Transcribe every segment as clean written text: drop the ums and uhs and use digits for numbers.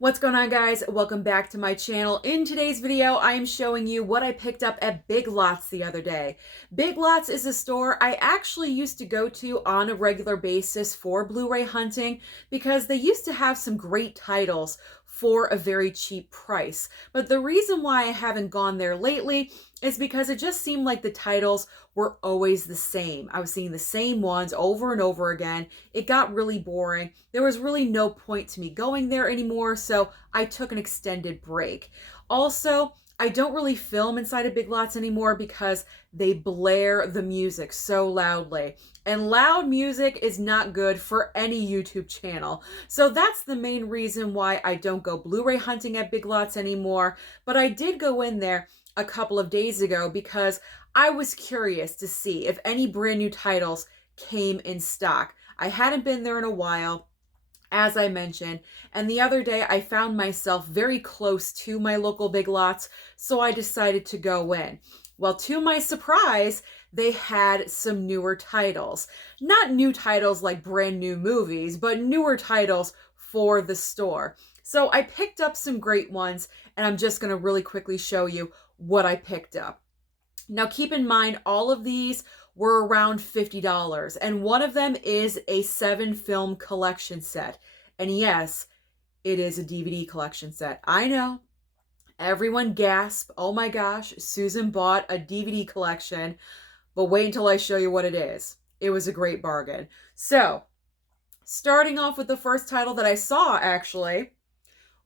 What's going on, guys? Welcome back to my channel. In today's video, I am showing you what I picked up at Big Lots the other day. Big Lots is a store I actually used to go to on a regular basis for Blu-ray hunting because they used to have some great titles for a very cheap price. But the reason why I haven't gone there lately is because it just seemed like the titles were always the same. I was seeing the same ones over and over again. It got really boring. There was really no point to me going there anymore, so I took an extended break. Also, I don't really film inside of Big Lots anymore because they blare the music so loudly. And loud music is not good for any YouTube channel. So that's the main reason why I don't go Blu-ray hunting at Big Lots anymore. But I did go in there a couple of days ago because I was curious to see if any brand new titles came in stock. I hadn't been there in a while, as I mentioned, and the other day I found myself very close to my local Big Lots, so I decided to go in. Well, to my surprise, they had some newer titles. Not new titles like brand new movies, but newer titles for the store. So I picked up some great ones, and I'm just going to really quickly show you what I picked up. Now, keep in mind, all of these were around $50, and one of them is a 7-film collection set. And yes, it is a DVD collection set. I know. Everyone gasp, oh my gosh, Susan bought a DVD collection, but wait until I show you what it is. It was a great bargain. So, starting off with the first title that I saw, actually,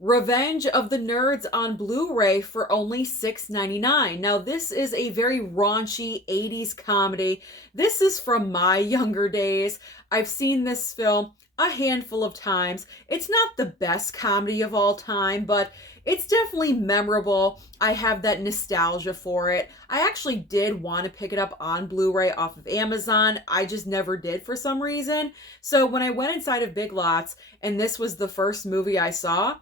Revenge of the Nerds on Blu-ray for only $6.99. Now, this is a very raunchy 80s comedy. This is from my younger days. I've seen this film a handful of times. It's not the best comedy of all time, but it's definitely memorable. I have that nostalgia for it. I actually did want to pick it up on Blu-ray off of Amazon. I just never did for some reason. So when I went inside of Big Lots and this was the first movie I saw,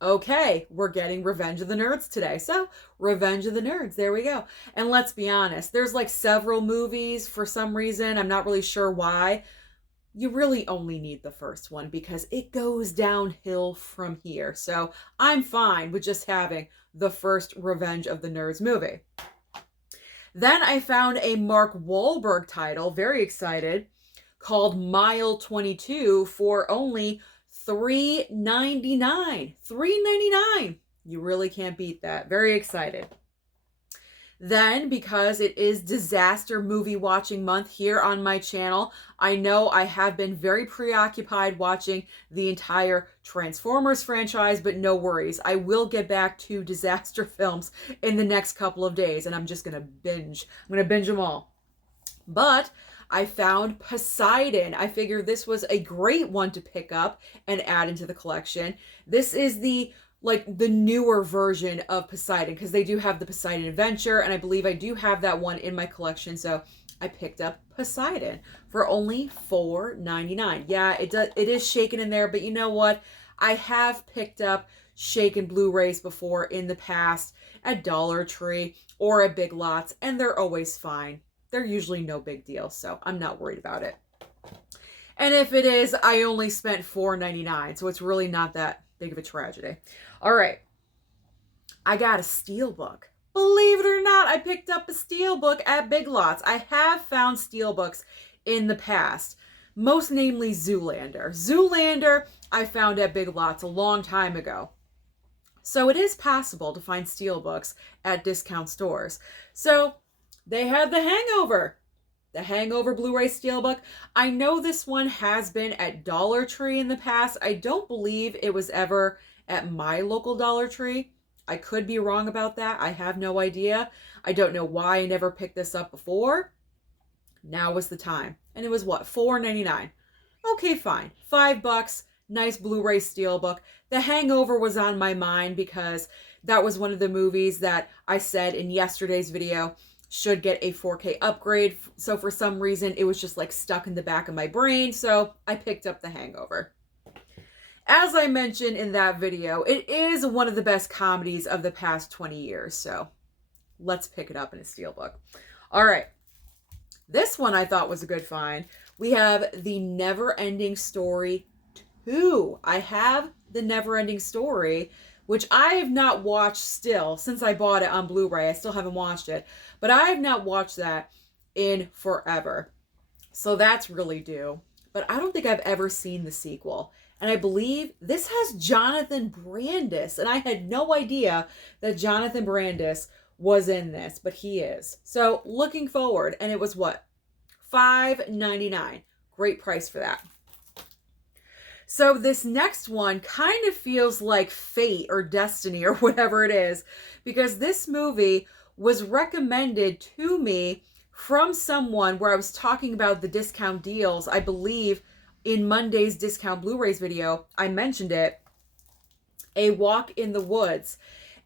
okay, we're getting Revenge of the Nerds today. So, Revenge of the Nerds, there we go. And let's be honest, there's like several movies for some reason. I'm not really sure why. You really only need the first one because it goes downhill from here. So, I'm fine with just having the first Revenge of the Nerds movie. Then I found a Mark Wahlberg title, very excited, called Mile 22 for only $3.99. $3.99. You really can't beat that. Very excited. Then, because it is disaster movie watching month here on my channel, I know I have been very preoccupied watching the entire Transformers franchise, but no worries. I will get back to disaster films in the next couple of days, and I'm just going to binge. I'm going to binge them all. But I found Poseidon. I figured this was a great one to pick up and add into the collection. This is the newer version of Poseidon because they do have the Poseidon Adventure, and I believe I do have that one in my collection. So I picked up Poseidon for only $4.99. Yeah, it is shaken in there, but you know what? I have picked up shaken Blu-rays before in the past at Dollar Tree or at Big Lots, and they're always fine. They're usually no big deal, so I'm not worried about it. And if it is, I only spent $4.99, so it's really not that big of a tragedy. All right. I got a steelbook. Believe it or not, I picked up a steelbook at Big Lots. I have found steelbooks in the past, most namely Zoolander. Zoolander I found at Big Lots a long time ago. So it is possible to find steelbooks at discount stores. So they had the Hangover Blu-ray Steelbook. I know this one has been at Dollar Tree in the past. I don't believe it was ever at my local Dollar Tree. I could be wrong about that. I have no idea. I don't know why I never picked this up before. Now was the time. And it was what? $4.99. Okay, fine. $5. Nice Blu-ray Steelbook. The Hangover was on my mind because that was one of the movies that I said in yesterday's video should get a 4K upgrade. So for some reason, it was just like stuck in the back of my brain. So I picked up The Hangover. As I mentioned in that video, it is one of the best comedies of the past 20 years. So let's pick it up in a steelbook. All right. This one I thought was a good find. We have The Never Ending Story 2. I have The Never-Ending Story, which I have not watched still since I bought it on Blu-ray. I still haven't watched it, but I have not watched that in forever. So that's really due. But I don't think I've ever seen the sequel. And I believe this has Jonathan Brandis. And I had no idea that Jonathan Brandis was in this, but he is. So looking forward. And it was what? $5.99. Great price for that. So this next one kind of feels like fate or destiny or whatever it is, because this movie was recommended to me from someone where I was talking about the discount deals. I believe in Monday's discount Blu-rays video, I mentioned it, A Walk in the Woods.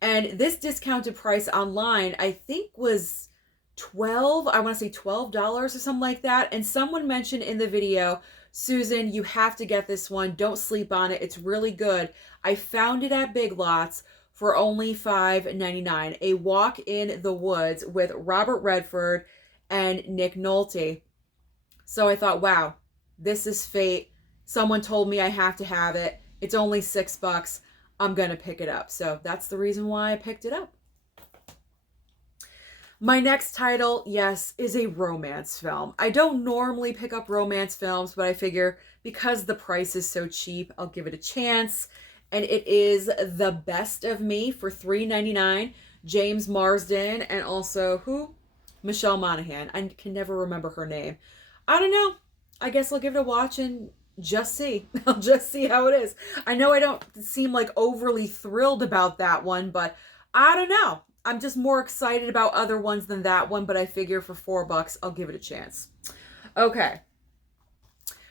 And this discounted price online, I think was I want to say $12 or something like that. And someone mentioned in the video, Susan, you have to get this one. Don't sleep on it. It's really good. I found it at Big Lots for only $5.99. A Walk in the Woods with Robert Redford and Nick Nolte. So I thought, wow, this is fate. Someone told me I have to have it. It's only $6. I'm going to pick it up. So that's the reason why I picked it up. My next title, yes, is a romance film. I don't normally pick up romance films, but I figure because the price is so cheap, I'll give it a chance. And it is The Best of Me for $3.99. James Marsden and also who? Michelle Monaghan. I can never remember her name. I don't know. I guess I'll give it a watch and just see. I'll just see how it is. I know I don't seem like overly thrilled about that one, but I don't know. I'm just more excited about other ones than that one, but I figure for $4, I'll give it a chance. Okay.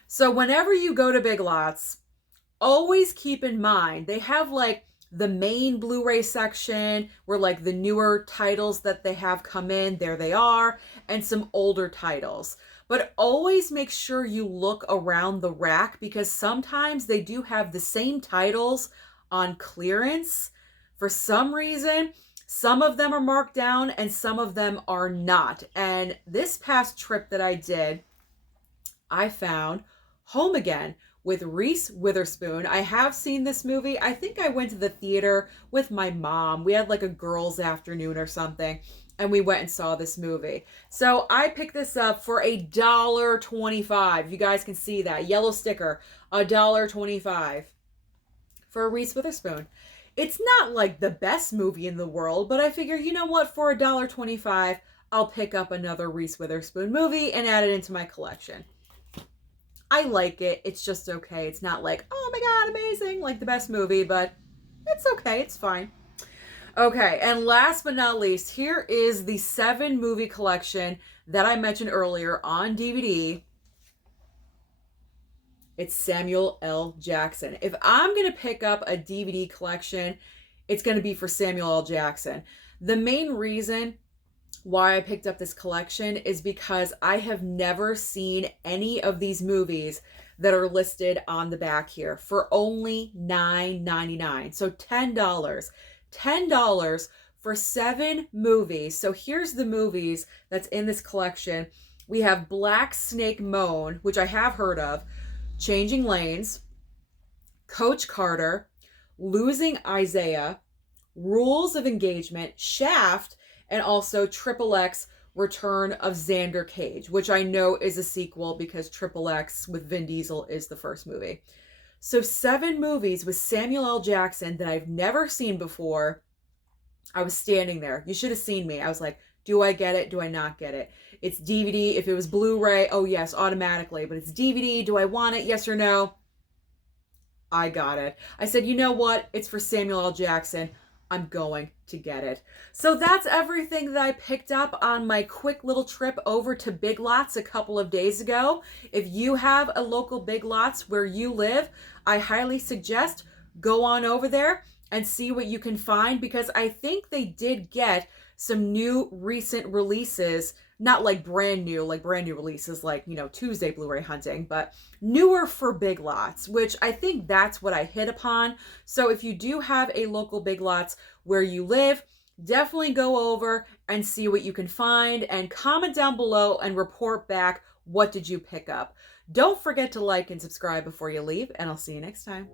So whenever you go to Big Lots, always keep in mind, they have like the main Blu-ray section where like the newer titles that they have come in, there they are, and some older titles. But always make sure you look around the rack because sometimes they do have the same titles on clearance. For some reason, some of them are marked down and some of them are not. And this past trip that I did, I found Home Again with Reese Witherspoon. I have seen this movie. I think I went to the theater with my mom. We had like a girls' afternoon or something, and we went and saw this movie. So I picked this up for $1.25. You guys can see that. Yellow sticker, $1.25 for a Reese Witherspoon. It's not like the best movie in the world, but I figure, you know what, for $1.25, I'll pick up another Reese Witherspoon movie and add it into my collection. I like it. It's just okay. It's not like, oh my God, amazing, like the best movie, but it's okay. It's fine. Okay, and last but not least, here is the 7 movie collection that I mentioned earlier on DVD. It's Samuel L. Jackson. If I'm going to pick up a DVD collection, it's going to be for Samuel L. Jackson. The main reason why I picked up this collection is because I have never seen any of these movies that are listed on the back here for only $9.99. So $10. $10 for 7 movies. So here's the movies that's in this collection. We have Black Snake Moan, which I have heard of, Changing Lanes, Coach Carter, Losing Isaiah, Rules of Engagement, Shaft, and also XXX Return of Xander Cage, which I know is a sequel because XXX with Vin Diesel is the first movie. So 7 movies with Samuel L. Jackson that I've never seen before. I was standing there. You should have seen me. I was like, do I get it? Do I not get it? It's DVD. If it was Blu-ray, oh yes, automatically. But it's DVD. Do I want it? Yes or no? I got it. I said, you know what? It's for Samuel L. Jackson. I'm going to get it. So that's everything that I picked up on my quick little trip over to Big Lots a couple of days ago. If you have a local Big Lots where you live, I highly suggest go on over there and see what you can find, because I think they did get some new recent releases, not like brand new releases like, you know, Tuesday Blu-ray hunting, but newer for Big Lots, which I think that's what I hit upon. So if you do have a local Big Lots where you live, definitely go over and see what you can find and comment down below and report back what did you pick up. Don't forget to like and subscribe before you leave, and I'll see you next time.